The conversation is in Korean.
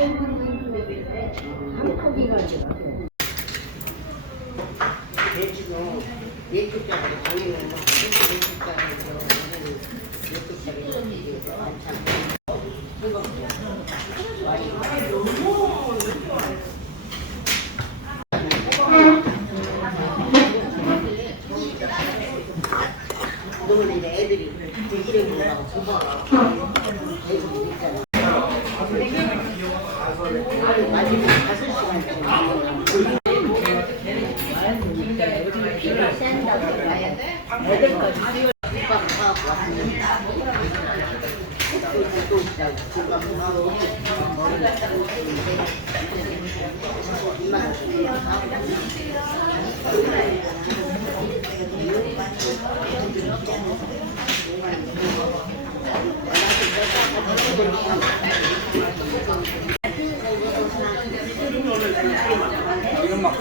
한 포기가 지금. 매주는 4쪽짜리 당연히 뭐 4쪽짜리 반찬 그러면 이제 애들이 이래 먹으라고 줘봐. 애들이 있잖아. 마지막 5시간 동안 애들까지 국밥 사갖고 왔으면 또 있다고 국밥 사갖고 이런 막